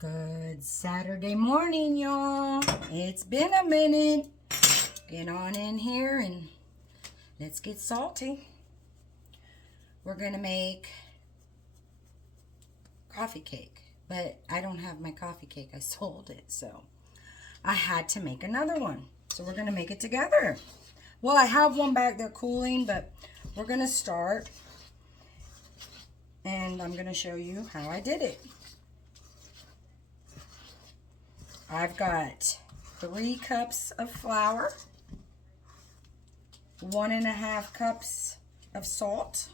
Good Saturday morning, y'all. It's been a minute. Get on in here and let's get salty. We're going to make coffee cake, but I don't have my coffee cake. I sold it, so I had to make another one. So we're going to make it together. Well, I have one back there cooling, but we're going to start and I'm going to show you how I did it. I've got 3 cups of flour, 1.5 cups of salt,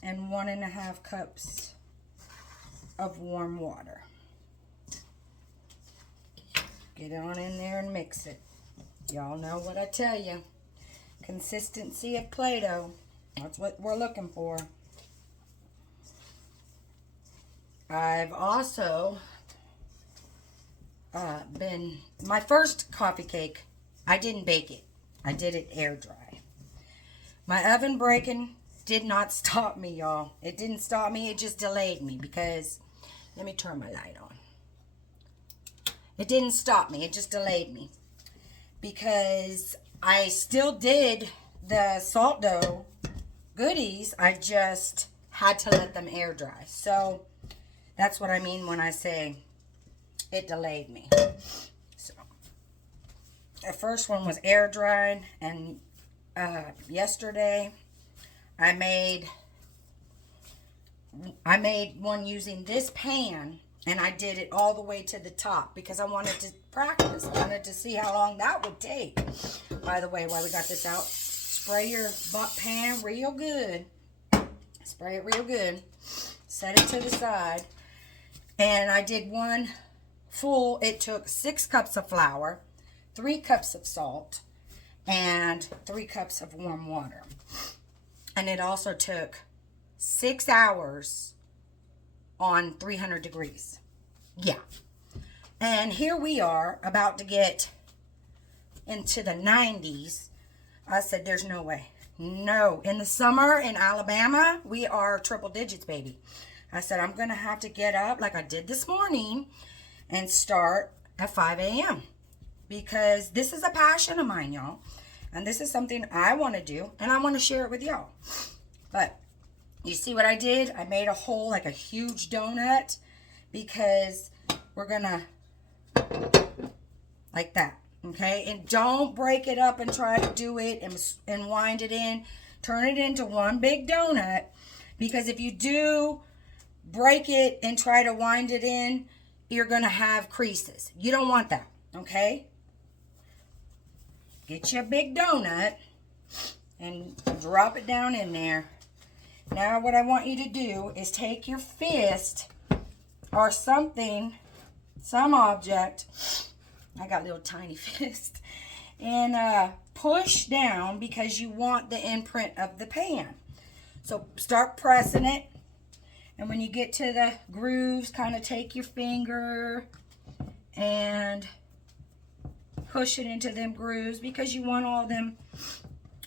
and 1.5 cups of warm water. Get on in there and mix it. Y'all know what I tell you. Consistency of Play-Doh. That's what we're looking for. I've also my first coffee cake, I didn't bake it. I did it air dry. My oven breaking did not stop me, y'all. It didn't stop me. It just delayed me because, let me turn my light on. It didn't stop me. It just delayed me because I still did the salt dough goodies. I just had to let them air dry. So that's what I mean when I say it delayed me. So the first one was air dried, and yesterday I made one using this pan, and I did it all the way to the top because I wanted to practice. I wanted to see how long that would take. By the way, while we got this out, spray your pan real good. Spray it real good. Set it to the side. And I did one full. It took 6 cups of flour, 3 cups of salt, and 3 cups of warm water. And it also took 6 hours on 300 degrees. Yeah. And here we are about to get into the 90s. I said, there's no way. No. In the summer in Alabama, we are triple digits, baby. I said, I'm going to have to get up like I did this morning and start at 5 a.m. because this is a passion of mine, y'all. And this is something I want to do, and I want to share it with y'all. But you see what I did? I made a hole like a huge donut because we're going to, like that, okay? And don't break it up and try to do it and wind it in. Turn it into one big donut, because if you do break it and try to wind it in, you're going to have creases. You don't want that, okay? Get you a big donut and drop it down in there. Now what I want you to do is take your fist or something, some object, I got little tiny fist, and push down because you want the imprint of the pan. So start pressing it. And when you get to the grooves, kind of take your finger and push it into them grooves because you want all them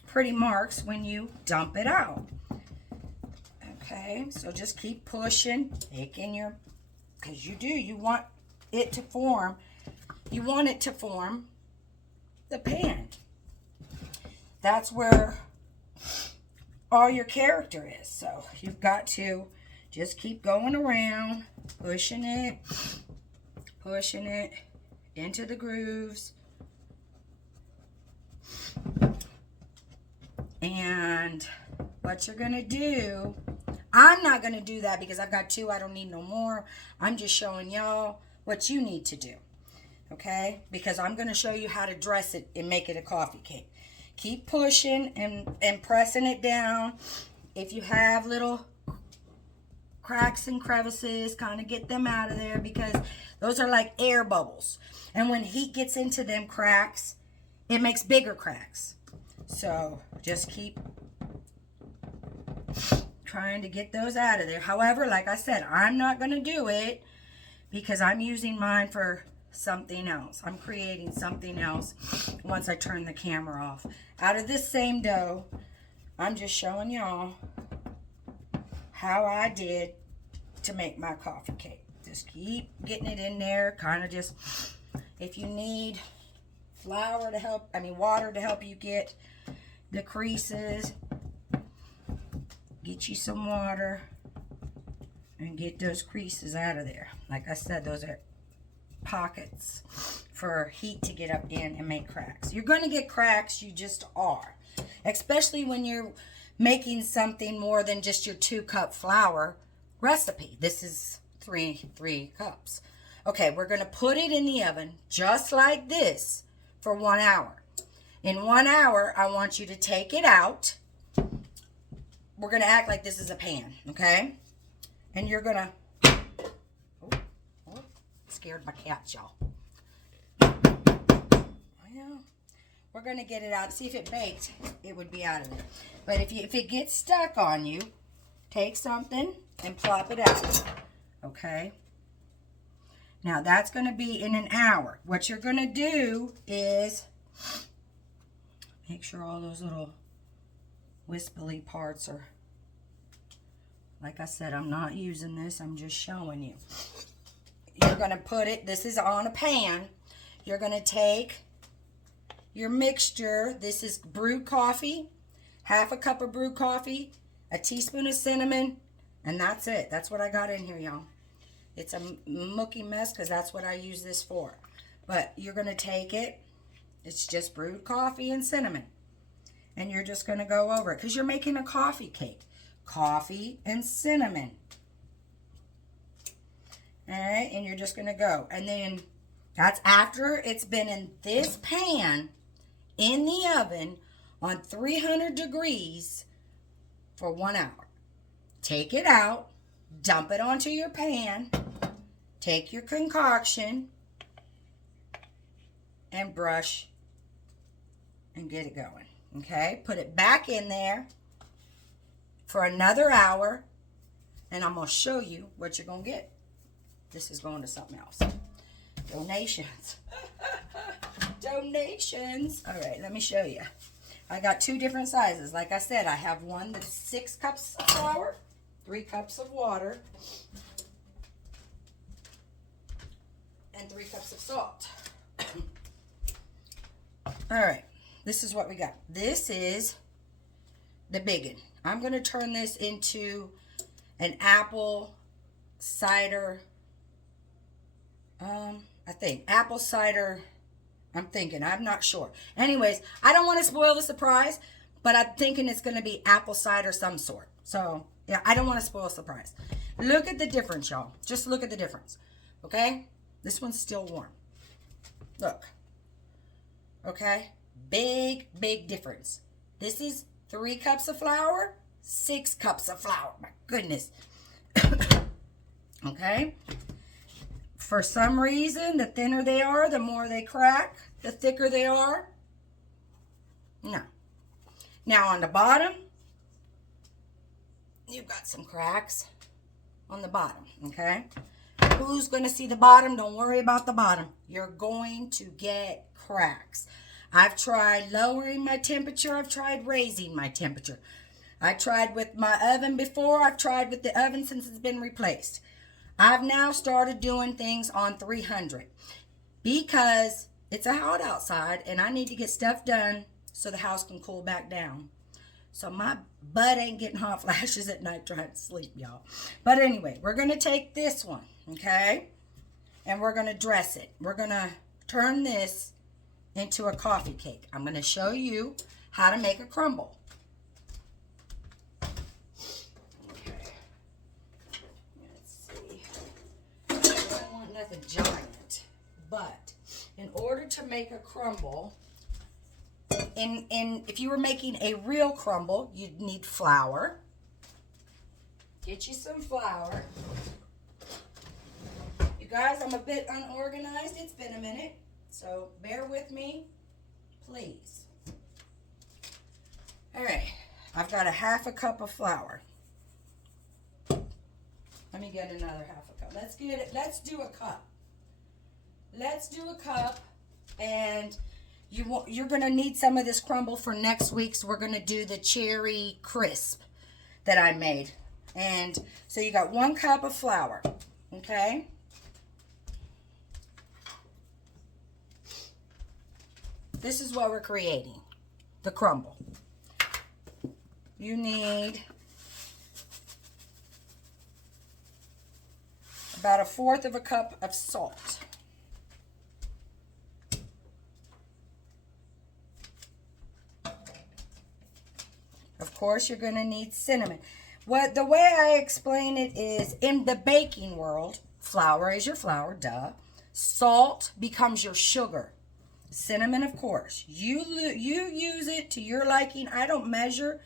pretty marks when you dump it out. Okay, so just keep pushing, taking your, because you want it to form, you want it to form the pan. That's where all your character is. So you've got to just keep going around, pushing it into the grooves. And what you're going to do, I'm not going to do that because I've got 2, I don't need no more. I'm just showing y'all what you need to do, okay? Because I'm going to show you how to dress it and make it a coffee cake. Keep pushing and pressing it down. If you have little cracks and crevices, kind of get them out of there because those are like air bubbles. And when heat gets into them cracks, it makes bigger cracks. So just keep trying to get those out of there. However, like I said, I'm not going to do it because I'm using mine for something else. I'm creating something else once I turn the camera off. Out of this same dough, I'm just showing y'all how I did to make my coffee cake. Just keep getting it in there. Kind of just, if you need flour to help, water to help you get the creases, get you some water and get those creases out of there. Like I said, those are pockets for heat to get up in and make cracks. You're going to get cracks, you just are. Especially when you're making something more than just your 2-cup flour recipe. This is three cups. Okay, we're going to put it in the oven just like this for 1 hour. In 1 hour, I want you to take it out. We're going to act like this is a pan, okay? And you're going to... Oh, scared my cat, y'all. Well, we're going to get it out. See, if it baked, it would be out of there. But if it gets stuck on you, take something and plop it out, okay? Now, that's going to be in an hour. What you're going to do is make sure all those little wisply parts are... Like I said, I'm not using this. I'm just showing you. You're going to put it... This is on a pan. You're going to take your mixture. This is brewed coffee. Half a cup of brewed coffee. A teaspoon of cinnamon. And that's it. That's what I got in here, y'all. It's a mucky mess because that's what I use this for. But you're going to take it. It's just brewed coffee and cinnamon. And you're just going to go over it because you're making a coffee cake. Coffee and cinnamon. Alright, and you're just going to go. And then that's after it's been in this pan in the oven on 300 degrees for 1 hour. Take it out, dump it onto your pan, take your concoction, and brush and get it going. Okay, put it back in there for another hour, and I'm going to show you what you're going to get. This is going to something else. Donations. Donations. All right, let me show you. I got 2 different sizes. Like I said, I have one that's 6 cups of flour, 3 cups of water, and 3 cups of salt. All right, this is what we got. This is the big one. I'm going to turn this into an apple cider, I think. Apple cider, I'm not sure. Anyways, I don't want to spoil the surprise, but I'm thinking it's going to be apple cider some sort. So, yeah, I don't want to spoil the surprise. Look at the difference, y'all. Just look at the difference. Okay? This one's still warm. Look. Okay? Big, big difference. This is 3 cups of flour, 6 cups of flour. My goodness. Okay? For some reason, the thinner they are, the more they crack. The thicker they are. No. Now on the bottom, you've got some cracks on the bottom, okay? Who's going to see the bottom? Don't worry about the bottom. You're going to get cracks. I've tried lowering my temperature. I've tried raising my temperature. I tried with my oven before. I've tried with the oven since it's been replaced. I've now started doing things on 300 because it's hot outside and I need to get stuff done so the house can cool back down. So my butt ain't getting hot flashes at night trying to sleep, y'all. But anyway, we're going to take this one, okay? And we're going to dress it. We're going to turn this into a coffee cake. I'm going to show you how to make a crumble. Giant, but in order to make a crumble, if you were making a real crumble, you'd need flour. Get you some flour. You guys, I'm a bit unorganized. It's been a minute, so bear with me, please. All right, I've got a half a cup of flour. Let me get another half a cup. Let's do a cup. Let's do a cup, and you're going to need some of this crumble for next week. So we're going to do the cherry crisp that I made. And so you got 1 cup of flour, okay? this is what we're creating, the crumble. You need about 1/4 of a cup of salt. Of course, you're going to need cinnamon. The way I explain it is, in the baking world, flour is your flour, duh. Salt becomes your sugar. Cinnamon, of course. You use it to your liking. I don't measure.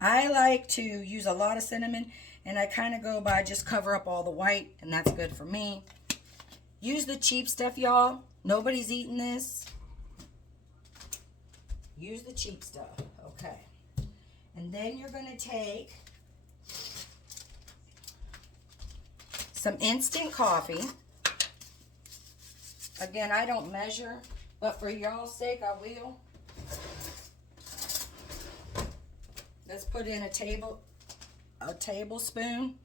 I like to use a lot of cinnamon, and I kind of go by just cover up all the white, and that's good for me. Use the cheap stuff, y'all. Nobody's eating this. Use the cheap stuff. Okay. And then you're going to take some instant coffee. Again, I don't measure, but for y'all's sake, I will. Let's put in a tablespoon.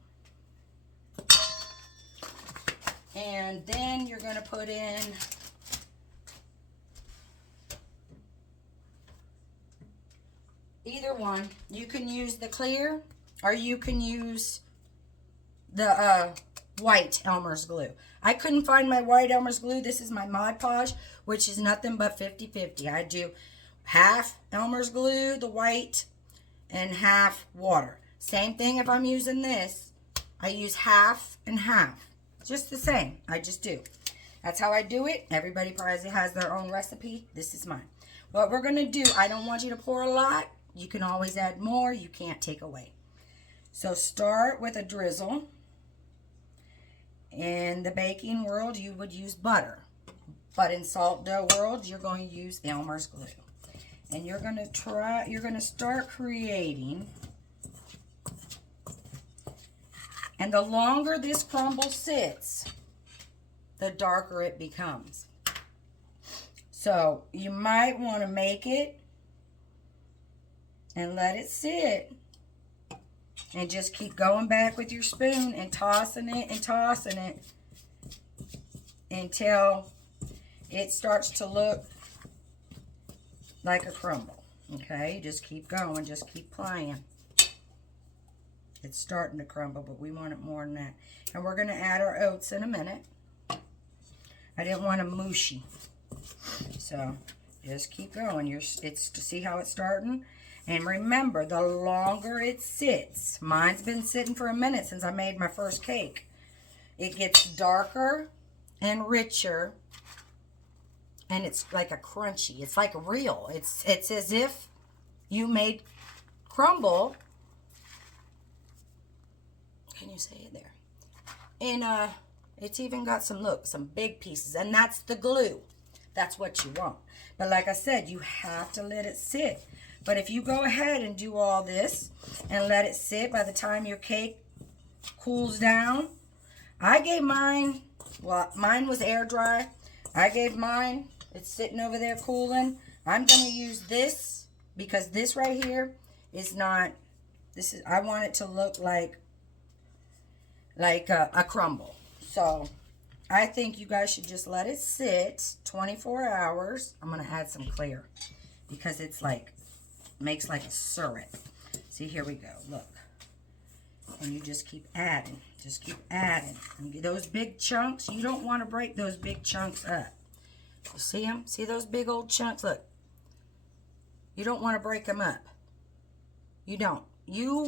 And then you're going to put in either one. You can use the clear, or you can use the white Elmer's glue. I couldn't find my white Elmer's glue. This is my Mod Podge, which is nothing but 50-50. I do half Elmer's glue, the white, and half water. Same thing if I'm using this. I use half and half. Just the same. I just do. That's how I do it. Everybody probably has their own recipe. This is mine. What we're going to do, I don't want you to pour a lot. You can always add more. You can't take away. So start with a drizzle. In the baking world, you would use butter. But in salt dough world, you're going to use Elmer's glue. And you're going to start creating. And the longer this crumble sits, the darker it becomes. So you might want to make it and let it sit. And just keep going back with your spoon and tossing it until it starts to look like a crumble. Okay, just keep going, just keep playing. It's starting to crumble, but we want it more than that. And we're going to add our oats in a minute. I didn't want them mushy. So just keep going. It's to see how it's starting. And remember, the longer it sits, mine's been sitting for a minute since I made my first cake. It gets darker and richer, and it's like a crunchy. It's like real. It's as if you made crumble. Can you say it there? And it's even got some big pieces, and that's the glue. That's what you want. But like I said, you have to let it sit. But if you go ahead and do all this and let it sit, by the time your cake cools down, I gave mine, well, mine was air dry. I gave mine, it's sitting over there cooling. I'm going to use this because this right here is not, I want it to look like a crumble. So I think you guys should just let it sit 24 hours. I'm going to add some clear because it's makes like a syrup. See, here we go. Look. And you just keep adding. Just keep adding. And those big chunks, you don't want to break those big chunks up. You see them? See those big old chunks? Look. You don't want to break them up. You don't.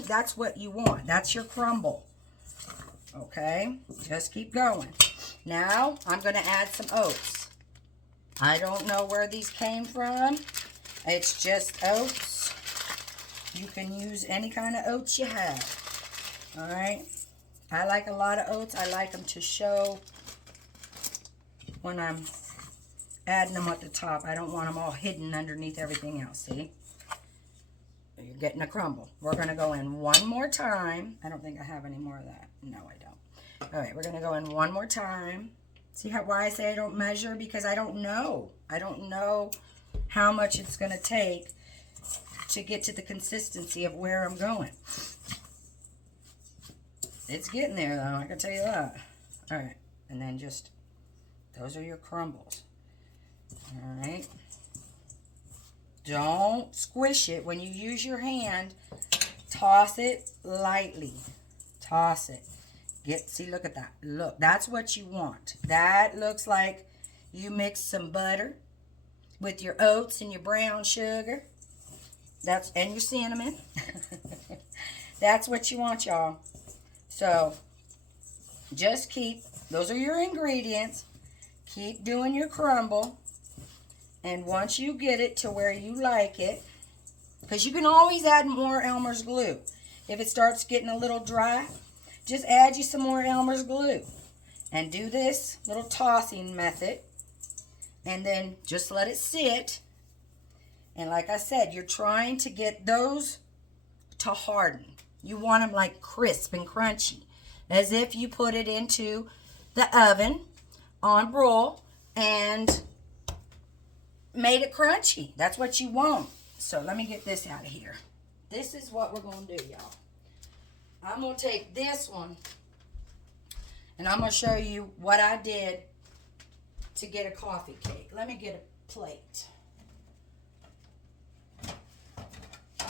That's what you want. That's your crumble. Okay? Just keep going. Now, I'm going to add some oats. I don't know where these came from. It's just oats. You can use any kind of oats you have. Alright? I like a lot of oats. I like them to show when I'm adding them at the top. I don't want them all hidden underneath everything else. See? You're getting a crumble. We're going to go in one more time. I don't think I have any more of that. No, I don't. Alright, we're going to go in one more time. See why I say I don't measure? Because I don't know. I don't know how much it's going to take to get to the consistency of where I'm going. It's getting there, though. I can tell you that. All right. And then just, those are your crumbles. All right. Don't squish it. When you use your hand, toss it lightly. Toss it. See, look at that. Look, that's what you want. That looks like you mix some butter with your oats and your brown sugar. And your cinnamon. That's what you want, y'all. So, just those are your ingredients. Keep doing your crumble. And once you get it to where you like it, because you can always add more Elmer's glue. If it starts getting a little dry, just add you some more Elmer's glue. And do this little tossing method. And then just let it sit. And like I said, you're trying to get those to harden. You want them like crisp and crunchy. As if you put it into the oven on broil and made it crunchy. That's what you want. So let me get this out of here. This is what we're going to do, y'all. I'm going to take this one and I'm going to show you what I did to get a coffee cake. Let me get a plate.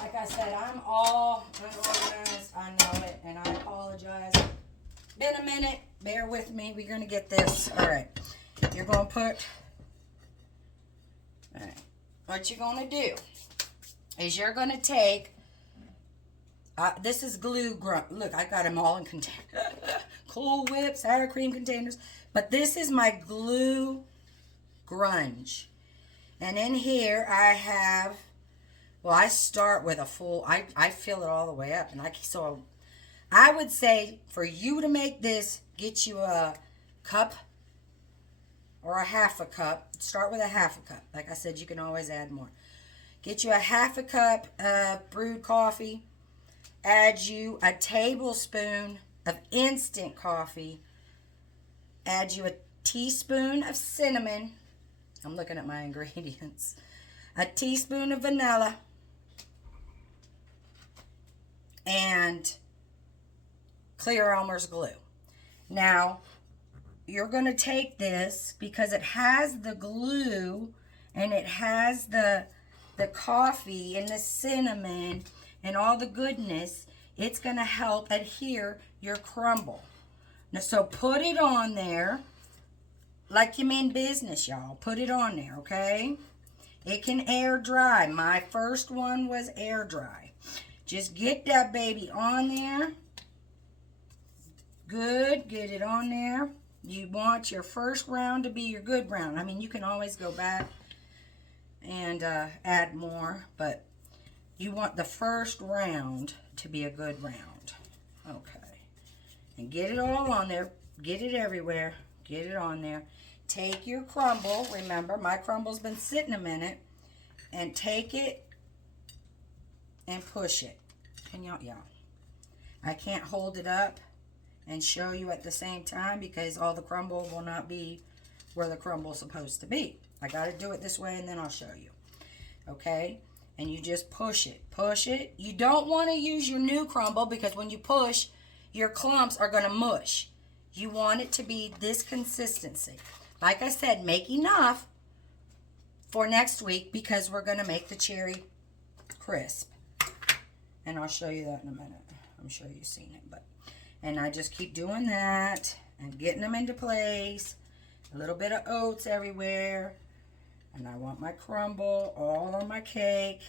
Like I said, I'm all unorganized. I know it, and I apologize. Been a minute. Bear with me. We're going to get this. All right. You're going to put... All right. What you're going to do is you're going to take... this is glue grunt. Look, I got them all in containers. Cool Whip, sour cream containers. But this is my glue grunge. And in here I have... Well, I start with a full, I fill it all the way up. And so I would say for you to make this, get you a cup or a half a cup. Start with a half a cup. Like I said, you can always add more. Get you a half a cup of brewed coffee. Add you a tablespoon of instant coffee. Add you a teaspoon of cinnamon. I'm looking at my ingredients. A teaspoon of vanilla. And clear Elmer's glue. Now, you're going to take this because it has the glue and it has the coffee and the cinnamon and all the goodness. It's going to help adhere your crumble. Now, so put it on there like you mean business, y'all. Put it on there, okay? It can air dry. My first one was air dry. Just get that baby on there. Good. Get it on there. You want your first round to be your good round. I mean, you can always go back and add more, but you want the first round to be a good round. Okay. And get it all on there. Get it everywhere. Get it on there. Take your crumble. Remember, my crumble's been sitting a minute. And take it and push it. And y'all, I can't hold it up and show you at the same time because all the crumble will not be where the crumble's supposed to be. I got to do it this way and then I'll show you. Okay? And you just push it. Push it. You don't want to use your new crumble because when you push, your clumps are going to mush. You want it to be this consistency. Like I said, make enough for next week because we're going to make the cherry crisp. And I'll show you that in a minute. I'm sure you've seen it. And I just keep doing that and getting them into place. A little bit of oats everywhere. And I want my crumble all on my cake.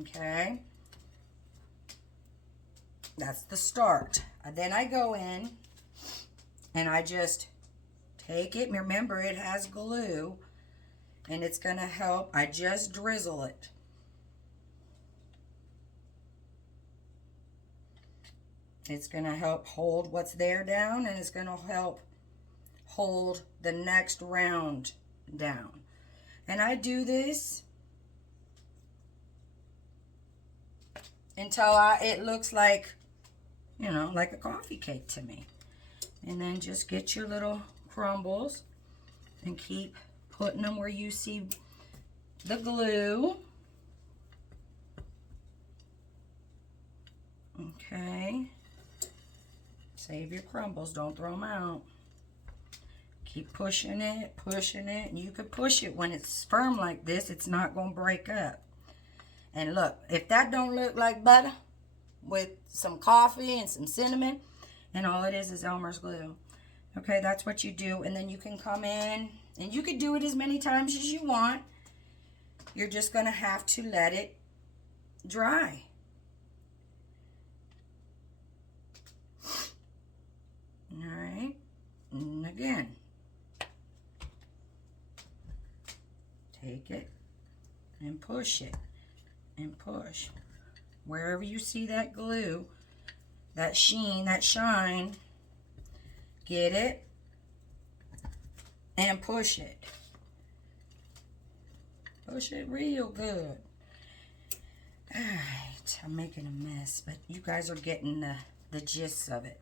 Okay? That's the start. Then I go in and I just take it. Remember, it has glue. And it's going to help. I just drizzle it. It's going to help hold what's there down, and it's going to help hold the next round down. And I do this until it looks like, you know, like a coffee cake to me. And then just get your little crumbles and keep putting them where you see the glue. Okay. Save your crumbles. Don't throw them out. Keep pushing it, and you can push it when it's firm like this. It's not going to break up. And look, if that don't look like butter with some coffee and some cinnamon, and all it is Elmer's glue. Okay, that's what you do. And then you can come in, and you can do it as many times as you want. You're just going to have to let it dry. All right. And again, take it and push it and push. Wherever you see that glue, that sheen, that shine, get it and push it. Push it real good. Alright, I'm making a mess, but you guys are getting the gist of it.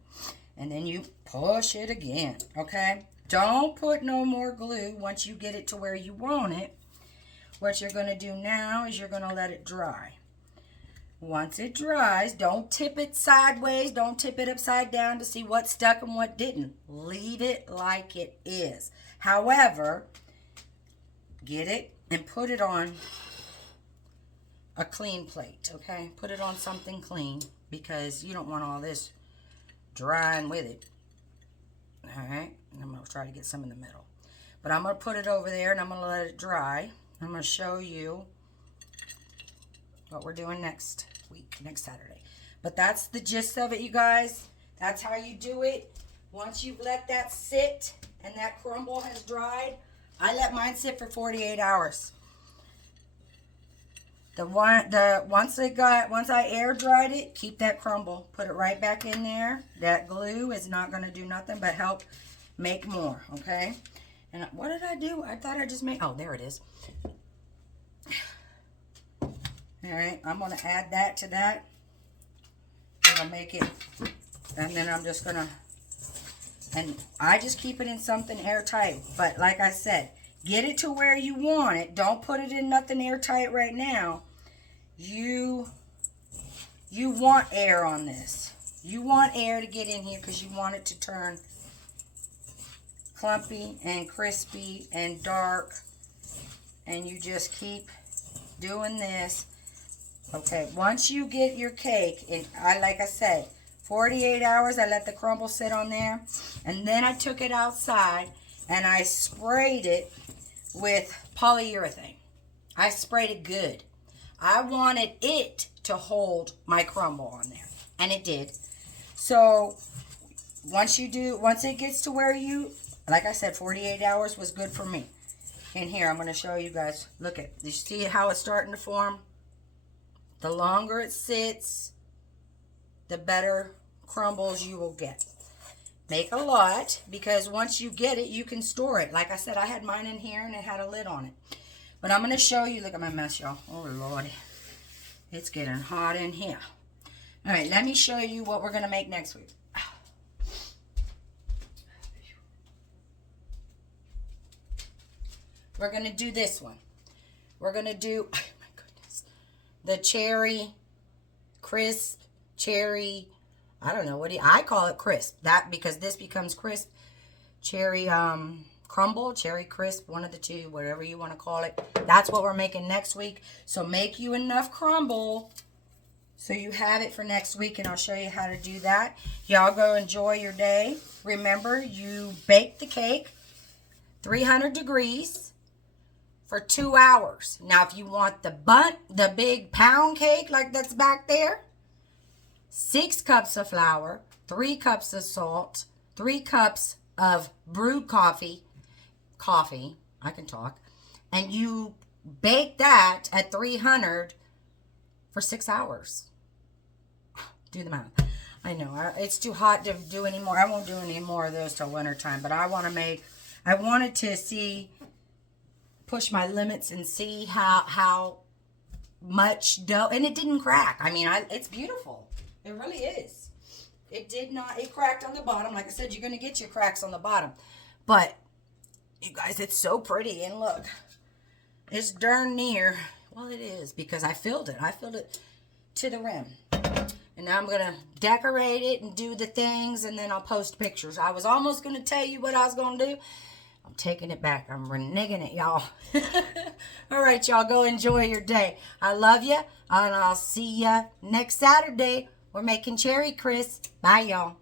And then you push it again, okay? Don't put no more glue once you get it to where you want it. What you're going to do now is you're going to let it dry. Once it dries, don't tip it sideways. Don't tip it upside down to see what stuck and what didn't. Leave it like it is. However, get it and put it on a clean plate, okay? Put it on something clean because you don't want all this drying with it. All right? And I'm going to try to get some in the middle. But I'm going to put it over there and I'm going to let it dry. I'm going to show you what we're doing next week, next Saturday. But that's the gist of it, you guys. That's how you do it. Once you've let that sit and that crumble has dried, I let mine sit for 48 hours. Once I air dried it, keep that crumble. Put it right back in there. That glue is not going to do nothing but help make more, okay? And what did I do? I thought I just made, oh, there it is. All right, I'm going to add that to that. It'll make it, and then I'm just going to, and I just keep it in something airtight. But like I said, get it to where you want it. Don't put it in nothing airtight right now. You want air on this. You want air to get in here because you want it to turn clumpy and crispy and dark. And you just keep doing this. Okay, once you get your cake, and like I said, 48 hours, I let the crumble sit on there. And then I took it outside and I sprayed it with polyurethane. I sprayed it good. I wanted it to hold my crumble on there. And it did. So once it gets to where you, like I said, 48 hours was good for me. And here, I'm going to show you guys. Look at, you see how it's starting to form? The longer it sits, the better crumbles you will get. Make a lot, because once you get it, you can store it. Like I said, I had mine in here and it had a lid on it. But I'm going to show you. Look at my mess, y'all. Oh, Lord. It's getting hot in here. All right, let me show you what we're going to make next week. We're going to do this one. We're going to do, oh my goodness, the cherry crisp, cherry, I don't know, I call it crisp. That, because this becomes crisp. Cherry crumble, cherry crisp, one of the two, whatever you want to call it. That's what we're making next week. So make you enough crumble so you have it for next week, and I'll show you how to do that. Y'all go enjoy your day. Remember, you bake the cake 300 degrees for 2 hours. Now, if you want the big pound cake like that's back there, 6 cups of flour, 3 cups of salt, 3 cups of brewed coffee, I can talk, and you bake that at 300 for 6 hours. Do the math. I know, it's too hot to do anymore. I won't do any more of those till winter time, but I wanted to push my limits and see how much dough, and it didn't crack. I mean, it's beautiful. It really is. It cracked on the bottom. Like I said, you're going to get your cracks on the bottom. But, you guys, it's so pretty. And look, it's darn near, well, it is, because I filled it. I filled it to the rim. And now I'm going to decorate it and do the things, and then I'll post pictures. I was almost going to tell you what I was going to do. I'm taking it back. I'm reneging it, y'all. All right, y'all, go enjoy your day. I love you, and I'll see you next Saturday. We're making cherry crisp. Bye, y'all.